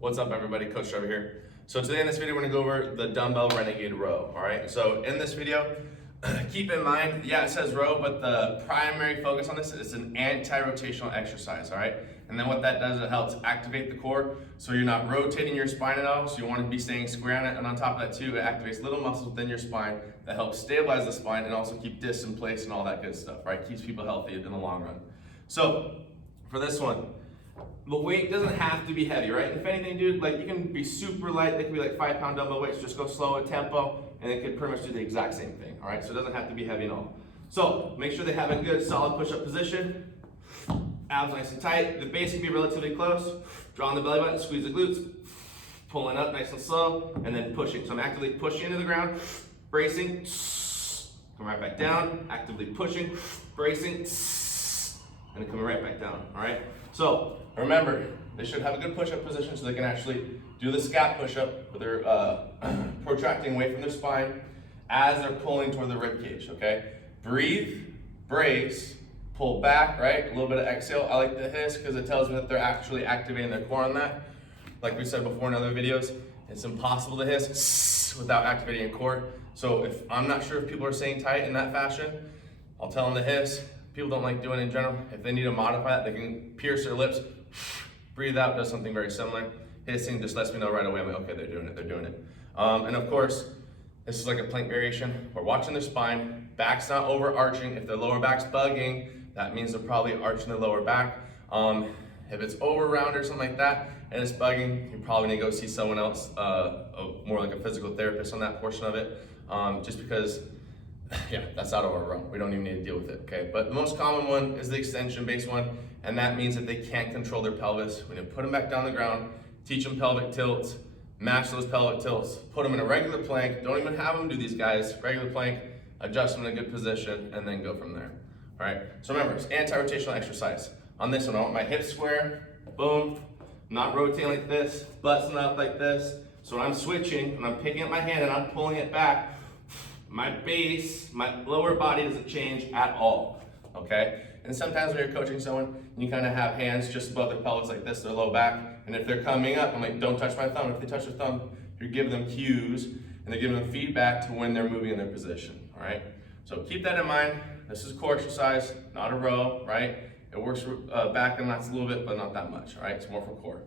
What's up, everybody? Coach Trevor here. So today in this video, we're gonna go over the Dumbbell Renegade row, all right? So in this video, keep in mind, yeah, it says row, but the primary focus on this is an anti-rotational exercise, all right? And then what that does, it helps activate the core, so you're not rotating your spine at all, so you wanna be staying square on it, and on top of that too, it activates little muscles within your spine that help stabilize the spine and also keep discs in place and all that good stuff, right? Keeps people healthy in the long run. So for this one, the weight doesn't have to be heavy, right? If anything, dude, like you can be super light. They could be like 5-pound dumbbell weights. Just go slow at tempo, and it could pretty much do the exact same thing. All right, so it doesn't have to be heavy at all. So make sure they have a good, solid push-up position. Abs nice and tight. The base can be relatively close. Drawing the belly button, squeeze the glutes, pulling up nice and slow, and then pushing. So I'm actively pushing into the ground, bracing, come right back down. Actively pushing, bracing, and then coming right back down. All right. So remember, they should have a good push-up position so they can actually do the scap push-up with their protracting away from their spine as they're pulling toward the rib cage, okay? Breathe, brace, pull back, right? A little bit of exhale. I like the hiss because it tells me that they're actually activating their core on that. Like we said before in other videos, it's impossible to hiss without activating your core. So if I'm not sure if people are saying tight in that fashion, I'll tell them to hiss. People don't like doing it in general. If they need to modify it, they can pierce their lips, breathe out, does something very similar. Hissing just lets me know right away, I'm like, okay, they're doing it. And of course, this is like a plank variation. We're watching their spine, back's not overarching. If their lower back's bugging, that means they're probably arching the lower back. If it's over round or something like that, and it's bugging, you probably need to go see someone else, more like a physical therapist on that portion of it, just because yeah, that's out of our realm. We don't even need to deal with it, okay? But the most common one is the extension-based one, and that means that they can't control their pelvis. We need to put them back down the ground, teach them pelvic tilts, match those pelvic tilts, put them in a regular plank, don't even have them do these guys, regular plank, adjust them in a good position, and then go from there, all right? So remember, it's anti-rotational exercise. On this one, I want my hips square, boom, not rotating like this, busting up like this. So when I'm switching, and I'm picking up my hand and I'm pulling it back, my base, my lower body doesn't change at all, okay? And sometimes when you're coaching someone, you kind of have hands just above their pelvis like this, their low back, and if they're coming up, I'm like, don't touch my thumb. If they touch their thumb, you're giving them cues, and they're giving them feedback to when they're moving in their position, all right? So keep that in mind. This is a core exercise, not a row, right? It works back and lats a little bit, but not that much, all right? It's more for core.